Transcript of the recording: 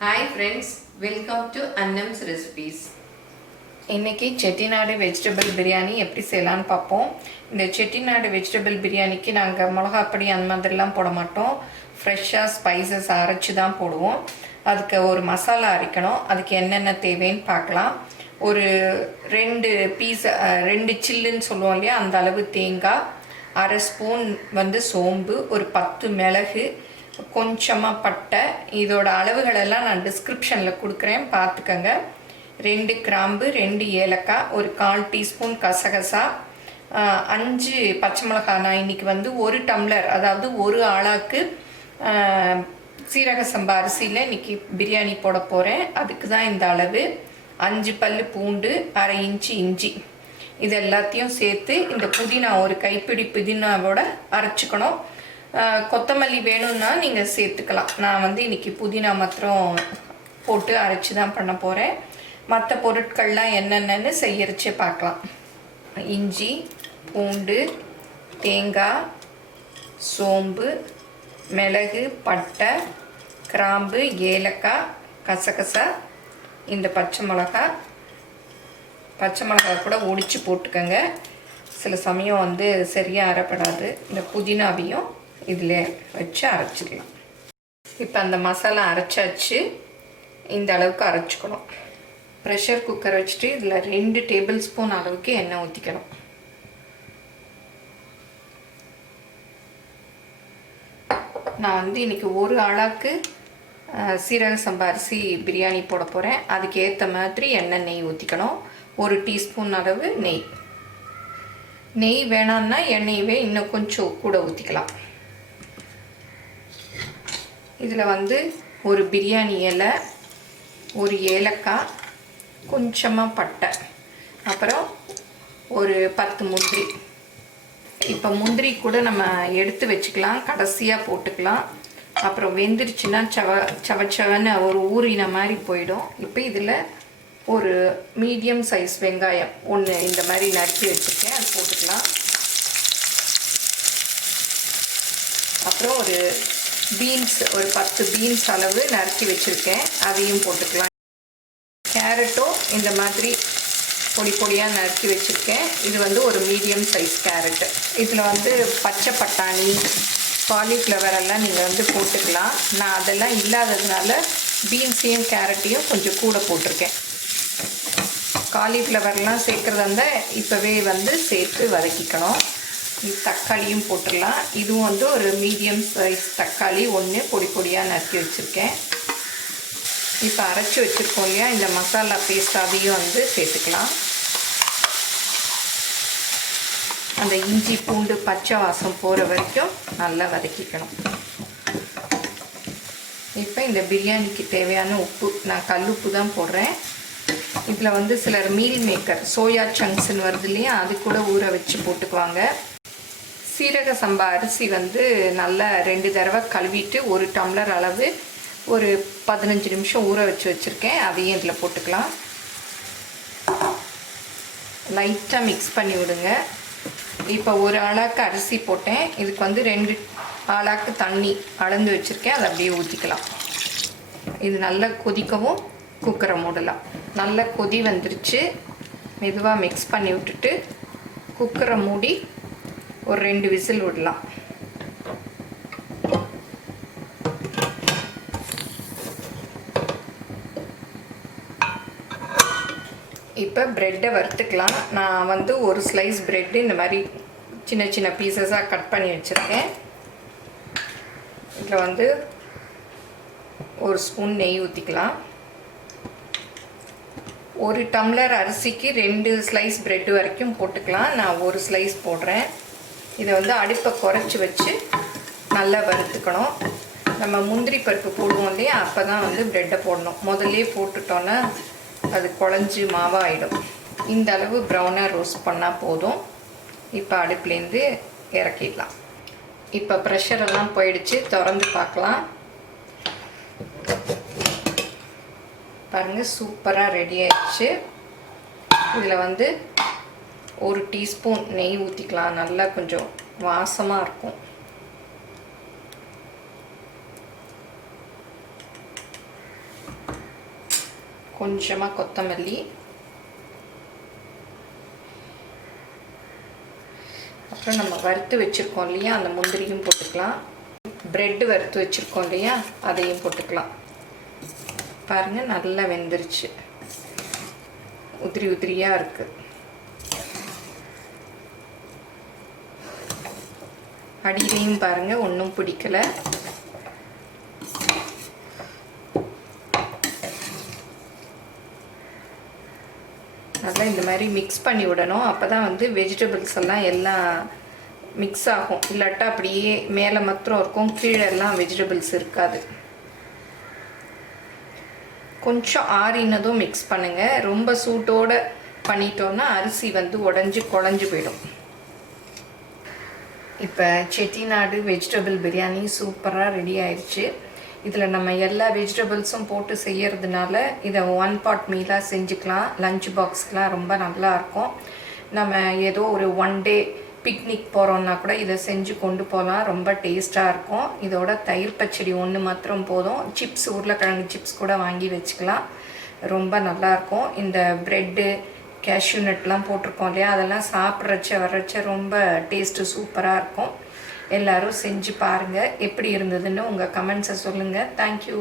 Hi friends, welcome to Annam's Recipes. இன்னைக்கு Chettinad vegetable biryani எப்படி செய்யலாம்னு பார்ப்போம். இந்த செட்டிநாடு வெஜிடபிள் பிரியாணிக்கு நாங்கள் மிளகாப்பொடி அந்த மாதிரிலாம் போட மாட்டோம். ஃப்ரெஷ்ஷாக ஸ்பைசஸ் அரைச்சி தான் போடுவோம். அதுக்கு ஒரு மசாலா அரைக்கணும். அதுக்கு என்னென்ன தேவைன்னு பார்க்கலாம். ஒரு ரெண்டு சில்லுன்னு சொல்லுவோம் இல்லையா, அந்த அளவு தேங்காய், அரை ஸ்பூன் சோம்பு, ஒரு 10 மிளகு, கொஞ்சமாக பட்டை. இதோட அளவுகளெல்லாம் நான் டிஸ்கிரிப்ஷனில் கொடுக்குறேன், பார்த்துக்கங்க. 2 கிராம்பு, 2 ஏலக்காய், ஒரு 1/4 டீஸ்பூன் கசகசா, 5 பச்சை மிளகாய். நான் இன்றைக்கி 1 டம்ளர், அதாவது ஒரு ஆளாக்கு சீரக சம்பா அரிசியில் இன்றைக்கி பிரியாணி போட போகிறேன். அதுக்கு தான் இந்த அளவு. 5 பல் பூண்டு, அரை இன்ச்சு இஞ்சி, இது எல்லாத்தையும் சேர்த்து இந்த புதினா, ஒரு கைப்பிடி புதினாவோட அரைச்சிக்கணும். கொத்தமல்லி வேணும்னா நீங்கள் சேர்த்துக்கலாம். நான் இன்றைக்கி புதினா மாத்திரம் போட்டு அரைச்சி தான் பண்ண போகிறேன். மற்ற பொருட்கள்லாம் என்னென்னு செய்யறச்சே பார்க்கலாம். இஞ்சி, பூண்டு, தேங்காய், சோம்பு, மிளகு, பட்டை, கிராம்பு, ஏலக்காய், கசகசா, இந்த பச்சை மிளகாய் கூட ஒடிச்சு போட்டுக்கோங்க. சில சமயம் சரியாக அரைப்படாது. இந்த புதினாவையும் இதில் வச்சு அரைச்சிக்கலாம். இப்போ அந்த மசாலா அரைச்சாச்சு. இந்த அளவுக்கு அரைச்சிக்கணும். ப்ரெஷர் குக்கர் வச்சுட்டு இதில் 2 டேபிள் ஸ்பூன் அளவுக்கு எண்ணெய் ஊற்றிக்கணும். நான் இன்றைக்கி ஒரு ஆளாக்கு சீரக சம்பா அரிசி பிரியாணி போட போகிறேன். அதுக்கு ஏற்ற மாதிரி நெய் ஊற்றிக்கணும். 1 டீஸ்பூன் அளவு நெய் வேணான்னா எண்ணெயவே இன்னும் கொஞ்சம் கூட ஊற்றிக்கலாம். இதில் ஒரு பிரியாணி இலை, ஒரு ஏலக்காய், கொஞ்சமாக பட்டை, அப்புறம் ஒரு 10 முந்திரி. இப்போ முந்திரி கூட நம்ம எடுத்து வச்சுக்கலாம், கடைசியாக போட்டுக்கலாம். அப்புறம் வெந்துருச்சுன்னா சவச்சவன்னு ஒரு ஊறின மாதிரி போயிடும். இப்போ இதில் ஒரு மீடியம் சைஸ் வெங்காயம் ஒன்று இந்த மாதிரி நறுக்கி வச்சுருக்கேன், அது போட்டுக்கலாம். அப்புறம் ஒரு பீன்ஸ், ஒரு 10 பீன்ஸ் அளவு நறுக்கி வச்சுருக்கேன், அதையும் போட்டுக்கலாம். கேரட்டும் இந்த மாதிரி பொடி பொடியாக நறுக்கி வச்சுருக்கேன். இது ஒரு மீடியம் சைஸ் கேரட்டு. இதில் பச்சை பட்டாணி, காலிஃப்ளவர் எல்லாம் நீங்கள் போட்டுக்கலாம். நான் அதெல்லாம் இல்லாததுனால பீன்ஸையும் கேரட்டையும் கொஞ்சம் கூட போட்டிருக்கேன். காலிஃப்ளவர்லாம் சேர்க்குறதா இருந்தால் இப்போவே சேர்த்து வதக்கிக்கணும். தக்காளியும் போட்டுடலாம். இதுவும் ஒரு மீடியம் சைஸ் தக்காளி ஒன்று பொடி பொடியாக நறுக்கி வச்சுருக்கேன். இப்போ அரைச்சி வச்சுருக்கோம் இல்லையா, இந்த மசாலா பேஸ்ட், அதையும் சேர்த்துக்கலாம். அந்த இஞ்சி பூண்டு பச்சை வாசம் போகிற வரைக்கும் நல்லா வதக்கிக்கணும். இப்போ இந்த பிரியாணிக்கு தேவையான உப்பு, நான் கல் உப்பு தான் போடுறேன். இதில் சிலர் மீல் மேக்கர், சோயா சங்க்ஸ்ன்னு வருது இல்லையா, அது கூட ஊற வச்சு போட்டுக்குவாங்க. சீரக சம்பா அரிசி நல்லா 2 தடவை கழுவிட்டு 1 டம்ளர் அளவு ஒரு 15 நிமிஷம் ஊற வச்சுருக்கேன். அதையும் இதில் போட்டுக்கலாம். லைட்டாக மிக்ஸ் பண்ணி விடுங்க. இப்போ ஒரு ஆளாக்கு அரிசி போட்டேன். இதுக்கு 2 ஆளாக்கு தண்ணி அளந்து வச்சுருக்கேன், அதை அப்படியே ஊற்றிக்கலாம். இது நல்லா கொதிக்கவும் குக்கரை மூடலாம். நல்லா கொதி வந்துருச்சு. மெதுவாக மிக்ஸ் பண்ணி விட்டுட்டு குக்கரை மூடி ஒரு 2 விசில் விடலாம். இப்போ ப்ரெட்டை வறுத்துக்கலாம். நான் ஒரு ஸ்லைஸ் ப்ரெட்டு இந்த மாதிரி சின்ன சின்ன பீசஸாக கட் பண்ணி வச்சுருக்கேன். இதில் 1 ஸ்பூன் நெய் ஊற்றிக்கலாம். 1 டம்ளர் அரிசிக்கு 2 ஸ்லைஸ் ப்ரெட்டு வரைக்கும் போட்டுக்கலாம். நான் 1 ஸ்லைஸ் போடுறேன். இதை அடுப்பை குறைச்சி வச்சு நல்லா வறுத்துக்கணும். நம்ம முந்திரி பருப்பு போடுவோம் இல்லையா, அப்போ தான் ப்ரெட்டை போடணும். முதல்லே போட்டுட்டோன்னா அது குழஞ்சி மாவாகிடும். இந்த அளவு ப்ரௌனாக ரோஸ்ட் பண்ணால் போதும். இப்போ அடுப்புலேருந்து இறக்கிடலாம். இப்போ ப்ரெஷரெல்லாம் போயிடுச்சு, திறந்து பார்க்கலாம். பாருங்கள், சூப்பராக ரெடி ஆயிடுச்சு. இதில் 1 டீஸ்பூன் நெய் ஊற்றிக்கலாம். நல்லா கொஞ்சம் வாசமாக இருக்கும். கொஞ்சமாக கொத்தமல்லி, அப்புறம் நம்ம வறுத்து வச்சுருக்கோம் இல்லையா அந்த முந்திரியும் போட்டுக்கலாம். பிரெட்டு வறுத்து வச்சுருக்கோம் இல்லையா அதையும் போட்டுக்கலாம். பாருங்கள் நல்லா வெந்துருச்சு, உதிரி உதிரியாக இருக்குது. அடியிலையும் பாருங்கள் ஒன்றும் பிடிக்கலை. நல்லா இந்த மாதிரி மிக்ஸ் பண்ணி விடணும். அப்போ தான் வந்து வெஜிடபிள்ஸ் எல்லாம் மிக்ஸ் ஆகும். இல்லாட்டா அப்படியே மேலே மாத்திரம் இருக்கும், கீழெல்லாம் வெஜிடபிள்ஸ் இருக்காது. கொஞ்சம் ஆறினதும் மிக்ஸ் பண்ணுங்கள். ரொம்ப சூட்டோடு பண்ணிட்டோன்னா அரிசி வந்து உடஞ்சி குழஞ்சி போயிடும். இப்போ செட்டிநாடு வெஜிடபிள் பிரியாணி சூப்பராக ரெடி ஆயிடுச்சு. இதில் நம்ம எல்லா வெஜிடபிள்ஸும் போட்டு செய்யறதுனால இதை 1 பாட் மீலாக செஞ்சுக்கலாம். லஞ்ச் பாக்ஸ்க்கெலாம் ரொம்ப நல்லாயிருக்கும். நம்ம ஏதோ ஒரு 1 டே பிக்னிக் போகிறோன்னா கூட இதை செஞ்சு கொண்டு போகலாம், ரொம்ப டேஸ்ட்டாக இருக்கும். இதோட தயிர் பச்சடி ஒன்று மாத்திரம் போதும். சிப்ஸ், உருளைக்கிழங்கு சிப்ஸ் கூட வாங்கி வச்சுக்கலாம், ரொம்ப நல்லாயிருக்கும். இந்த ப்ரெட்டு, கேஷ்யூ நட்லாம் போட்டிருக்கோம் இல்லையா, அதெல்லாம் சாப்பிட்றச்ச ரொம்ப டேஸ்ட்டு சூப்பராக இருக்கும். எல்லோரும் செஞ்சு பாருங்கள், எப்படி இருந்ததுன்னு உங்கள் கமெண்ட்ஸை சொல்லுங்கள். தேங்க்யூ.